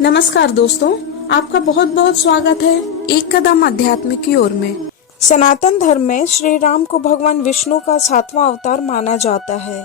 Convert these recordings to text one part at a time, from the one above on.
नमस्कार दोस्तों, आपका बहुत बहुत स्वागत है एक कदम अध्यात्म की ओर में। सनातन धर्म में श्री राम को भगवान विष्णु का 7वां अवतार माना जाता है।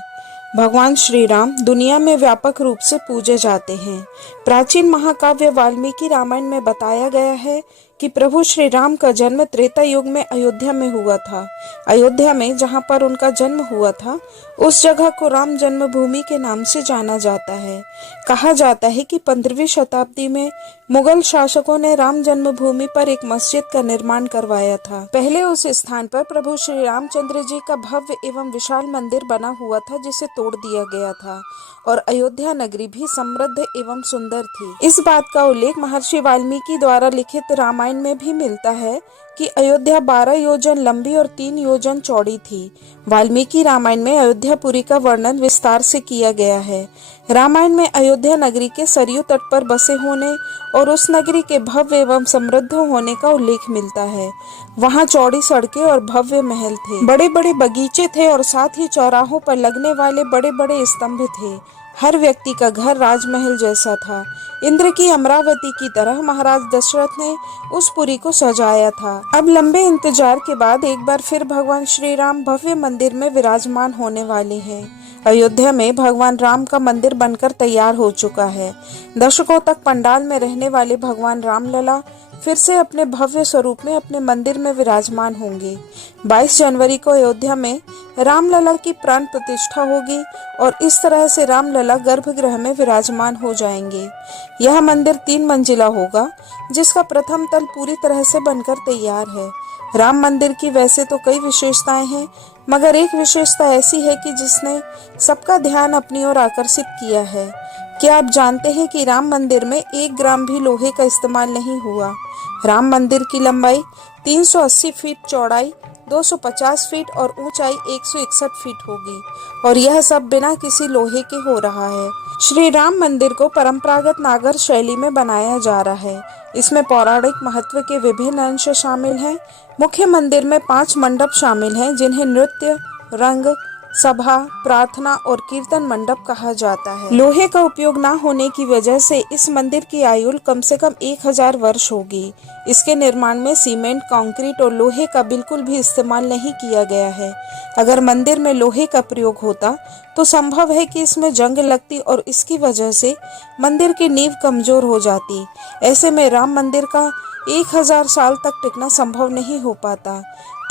भगवान श्री राम दुनिया में व्यापक रूप से पूजे जाते हैं। प्राचीन महाकाव्य वाल्मीकि रामायण में बताया गया है कि प्रभु श्री राम का जन्म त्रेता युग में अयोध्या में हुआ था। अयोध्या में जहाँ पर उनका जन्म हुआ था, उस जगह को राम जन्मभूमि के नाम से जाना जाता है। कहा जाता है कि 15वीं शताब्दी में मुगल शासकों ने राम जन्मभूमि पर एक मस्जिद का निर्माण करवाया था। पहले उस स्थान पर प्रभु श्री रामचंद्र जी का भव्य एवं विशाल मंदिर बना हुआ था, जिसे तोड़ दिया गया था और अयोध्या नगरी भी समृद्ध एवं सुंदर थी। इस बात का उल्लेख महर्षि वाल्मीकि द्वारा लिखित रामायण में भी मिलता है कि अयोध्या 12 योजन लंबी और 3 योजन चौड़ी थी। वाल्मीकि रामायण में अयोध्यापुरी का वर्णन विस्तार से किया गया है। रामायण में अयोध्या नगरी के सरयू तट पर बसे होने और उस नगरी के भव्य एवं समृद्ध होने का उल्लेख मिलता है। वहाँ चौड़ी सड़कें और भव्य महल थे, बड़े बड़े बगीचे थे और साथ ही चौराहों पर लगने वाले बड़े बड़े स्तंभ थे। हर व्यक्ति का घर राजमहल जैसा था। इंद्र की अमरावती की तरह महाराज दशरथ ने उस पुरी को सजाया था। अब लंबे इंतजार के बाद एक बार फिर भगवान श्री राम भव्य मंदिर में विराजमान होने वाले हैं। अयोध्या में भगवान राम का मंदिर बनकर तैयार हो चुका है। दशकों तक पंडाल में रहने वाले भगवान रामलला फिर से अपने भव्य स्वरूप में अपने मंदिर में विराजमान होंगे। 22 जनवरी को अयोध्या में रामलला की प्राण प्रतिष्ठा होगी और इस तरह से रामलला गर्भगृह में विराजमान हो जाएंगे। यह मंदिर 3 मंजिला होगा, जिसका प्रथम तल पूरी तरह से बनकर तैयार है। राम मंदिर की वैसे तो कई विशेषताएं हैं, मगर एक विशेषता ऐसी है कि जिसने सबका ध्यान अपनी ओर आकर्षित किया है। क्या आप जानते हैं कि राम मंदिर में 1 ग्राम भी लोहे का इस्तेमाल नहीं हुआ। राम मंदिर की लंबाई 380 फीट, चौड़ाई 250 फीट और ऊंचाई 161 फीट होगी और यह सब बिना किसी लोहे के हो रहा है। श्री राम मंदिर को परंपरागत नागर शैली में बनाया जा रहा है। इसमें पौराणिक महत्व के विभिन्न अंश शामिल हैं। मुख्य मंदिर में 5 मंडप शामिल हैं, जिन्हें नृत्य, रंग, सभा, प्रार्थना और कीर्तन मंडप कहा जाता है। लोहे का उपयोग न होने की वजह से इस मंदिर की आयु कम से कम 1000 वर्ष होगी। इसके निर्माण में सीमेंट, कंक्रीट और लोहे का बिल्कुल भी इस्तेमाल नहीं किया गया है। अगर मंदिर में लोहे का प्रयोग होता तो संभव है कि इसमें जंग लगती और इसकी वजह से मंदिर की नींव कमजोर हो जाती। ऐसे में राम मंदिर का 1000 साल तक टिकना संभव नहीं हो पाता।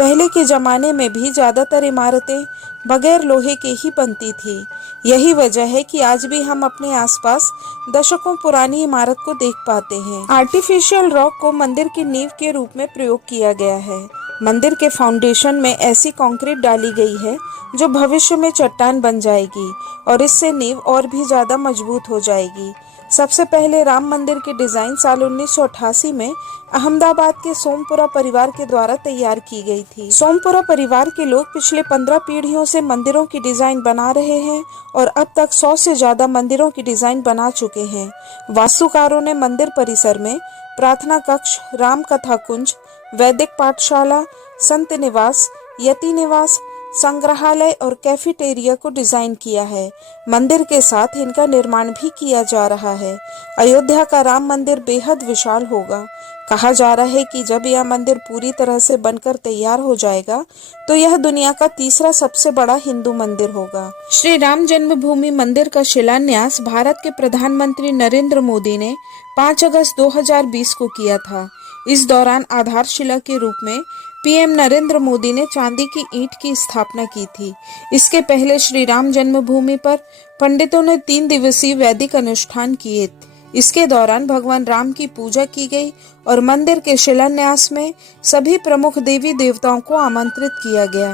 पहले के जमाने में भी ज्यादातर इमारतें बगैर लोहे के ही बनती थी। यही वजह है कि आज भी हम अपने आसपास दशकों पुरानी इमारत को देख पाते हैं। आर्टिफिशियल रॉक को मंदिर की नींव के रूप में प्रयोग किया गया है। मंदिर के फाउंडेशन में ऐसी कंक्रीट डाली गई है जो भविष्य में चट्टान बन जाएगी और इससे नींव और भी ज्यादा मजबूत हो जाएगी। सबसे पहले राम मंदिर की डिजाइन साल 1988 में अहमदाबाद के सोमपुरा परिवार के द्वारा तैयार की गई थी। सोमपुरा परिवार के लोग पिछले 15 पीढ़ियों से मंदिरों की डिजाइन बना रहे हैं और अब तक 100 से ज्यादा मंदिरों की डिजाइन बना चुके हैं। वास्तुकारों ने मंदिर परिसर में प्रार्थना कक्ष, राम कथा कुंज, वैदिक पाठशाला, संत निवास, यति निवास, संग्रहालय और कैफेटेरिया को डिजाइन किया है। मंदिर के साथ इनका निर्माण भी किया जा रहा है। अयोध्या का राम मंदिर बेहद विशाल होगा। कहा जा रहा है कि जब यह मंदिर पूरी तरह से बनकर तैयार हो जाएगा तो यह दुनिया का तीसरा सबसे बड़ा हिंदू मंदिर होगा। श्री राम जन्मभूमि मंदिर का शिलान्यास भारत के प्रधानमंत्री नरेंद्र मोदी ने 5 अगस्त 2020 को किया था। इस दौरान आधारशिला के रूप में पीएम नरेंद्र मोदी ने चांदी की ईंट की स्थापना की थी। इसके पहले श्री राम जन्मभूमि पर पंडितों ने 3 दिवसीय वैदिक अनुष्ठान किए। इसके दौरान भगवान राम की पूजा की गई और मंदिर के शिलान्यास में सभी प्रमुख देवी देवताओं को आमंत्रित किया गया।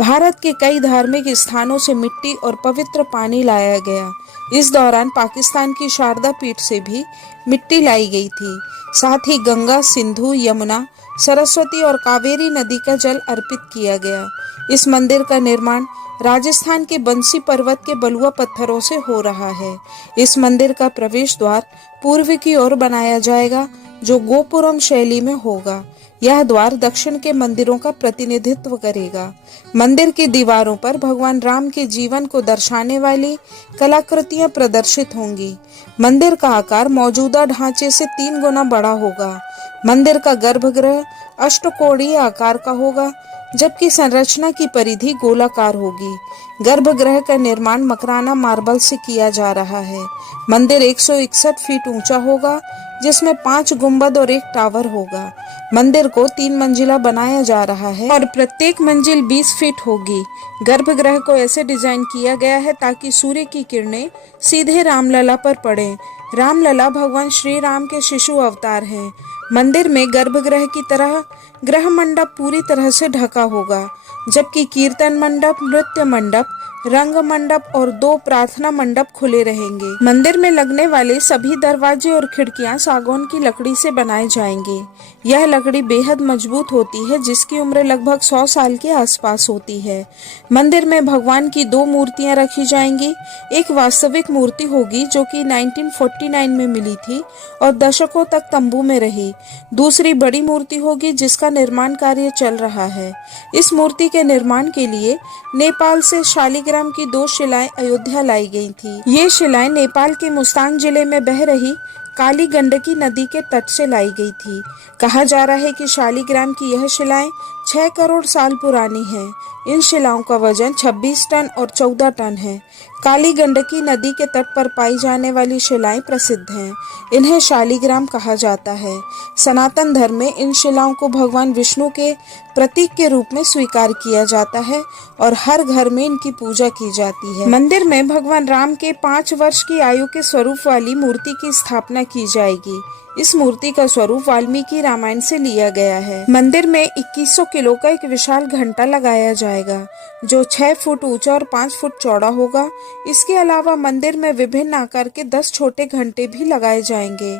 भारत के कई धार्मिक स्थानों से मिट्टी और पवित्र पानी लाया गया। इस दौरान पाकिस्तान की शारदा पीठ से भी मिट्टी लाई गई थी। साथ ही गंगा, सिंधु, यमुना, सरस्वती और कावेरी नदी का जल अर्पित किया गया। इस मंदिर का निर्माण राजस्थान के बंसी पर्वत के बलुआ पत्थरों से हो रहा है। इस मंदिर का प्रवेश द्वार पूर्व की ओर बनाया जाएगा, जो गोपुरम शैली में होगा। यह द्वार दक्षिण के मंदिरों का प्रतिनिधित्व करेगा। मंदिर की दीवारों पर भगवान राम के जीवन को दर्शाने वाली कलाकृतियां प्रदर्शित होंगी। मंदिर का आकार मौजूदा ढांचे से 3 गुना बड़ा होगा। मंदिर का गर्भगृह अष्टकोणीय आकार का होगा, जबकि संरचना की परिधि गोलाकार होगी। गर्भगृह का निर्माण मकराना मार्बल से किया जा रहा है। मंदिर 161 फीट ऊंचा होगा, जिसमें 5 गुंबद और 1 टावर होगा। मंदिर को 3 मंजिला बनाया जा रहा है और प्रत्येक मंजिल 20 फीट होगी। गर्भगृह को ऐसे डिजाइन किया गया है ताकि सूर्य की किरणें सीधे रामलला पर पड़े। रामलला भगवान श्री राम के शिशु अवतार हैं। मंदिर में गर्भगृह की तरह गृह मंडप पूरी तरह से ढका होगा, जबकि कीर्तन मंडप, नृत्य मंडप, रंग मंडप और 2 प्रार्थना मंडप खुले रहेंगे। मंदिर में लगने वाले सभी दरवाजे और खिड़कियां सागौन की लकड़ी से बनाए जाएंगे। यह लकड़ी बेहद मजबूत होती है, जिसकी उम्र लगभग 100 साल के आसपास होती है। मंदिर में भगवान की 2 मूर्तियां रखी जाएंगी। एक वास्तविक मूर्ति होगी जो कि 1949 में मिली थी और दशकों तक तंबू में रही। दूसरी बड़ी मूर्ति होगी जिसका निर्माण कार्य चल रहा है। इस मूर्ति के निर्माण के लिए नेपाल से शालिग्राम की 2 शिलाएं अयोध्या लाई गई थी। ये शिलाएं नेपाल के मुस्तांग जिले में बह रही काली गंडकी नदी के तट से लाई गई थी। कहा जा रहा है कि शालिग्राम की यह शिलाएं 6 करोड़ साल पुरानी हैं। इन शिलाओं का वजन 26 टन और 14 टन है। काली गंडकी नदी के तट पर पाई जाने वाली शिलाएं प्रसिद्ध हैं। इन्हें शालिग्राम कहा जाता है। सनातन धर्म में इन शिलाओं को भगवान विष्णु के प्रतीक के रूप में स्वीकार किया जाता है और हर घर में इनकी पूजा की जाती है। मंदिर में भगवान राम के 5 वर्ष की आयु के स्वरूप वाली मूर्ति की स्थापना की जाएगी। इस मूर्ति का स्वरूप वाल्मीकि रामायण से लिया गया है। मंदिर में 2100 किलो का एक विशाल घंटा लगाया जाएगा, जो 6 फुट ऊंचा और 5 फुट चौड़ा होगा। इसके अलावा मंदिर में विभिन्न आकार के 10 छोटे घंटे भी लगाए जाएंगे।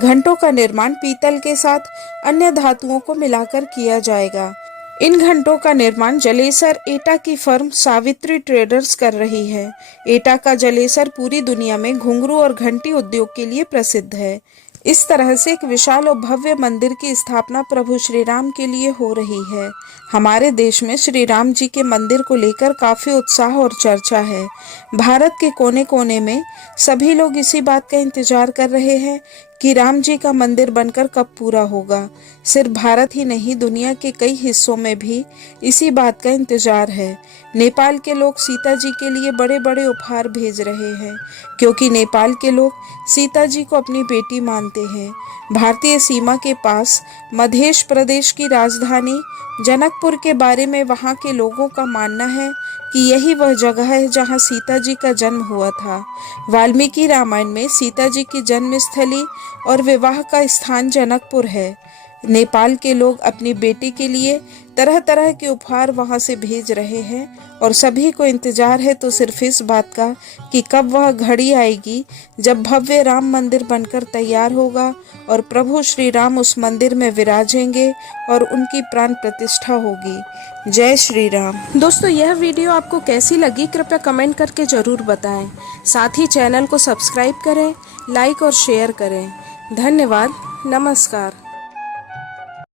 घंटों का निर्माण पीतल के साथ अन्य धातुओं को मिलाकर किया जाएगा। इन घंटों का निर्माण जलेसर एटा की फर्म सावित्री ट्रेडर्स कर रही है। एटा का जलेसर पूरी दुनिया में घुंघरू और घंटी उद्योग के लिए प्रसिद्ध है। इस तरह से एक विशाल और भव्य मंदिर की स्थापना प्रभु श्री राम के लिए हो रही है। हमारे देश में श्री राम जी के मंदिर को लेकर काफी उत्साह और चर्चा है। भारत के कोने कोने में सभी लोग इसी बात का इंतजार कर रहे हैं कि राम जी का मंदिर बनकर कब पूरा होगा। सिर्फ भारत ही नहीं, दुनिया के कई हिस्सों में भी इसी बात का इंतजार है। नेपाल के लोग सीता जी के लिए बड़े बड़े उपहार भेज रहे हैं, क्योंकि नेपाल के लोग सीता जी को अपनी बेटी मानते हैं। भारतीय सीमा के पास मध्य प्रदेश की राजधानी जनकपुर के बारे में वहां के लोगों का मानना है कि यही वह जगह है जहां सीता जी का जन्म हुआ था। वाल्मीकि रामायण में सीता जी की जन्मस्थली और विवाह का स्थान जनकपुर है। नेपाल के लोग अपनी बेटी के लिए तरह तरह के उपहार वहां से भेज रहे हैं और सभी को इंतजार है तो सिर्फ इस बात का कि कब वह घड़ी आएगी जब भव्य राम मंदिर बनकर तैयार होगा और प्रभु श्री राम उस मंदिर में विराजेंगे और उनकी प्राण प्रतिष्ठा होगी। जय श्री राम। दोस्तों, यह वीडियो आपको कैसी लगी कृपया कमेंट करके जरूर बताएं। साथ ही चैनल को सब्सक्राइब करें, लाइक और शेयर करें। धन्यवाद। नमस्कार।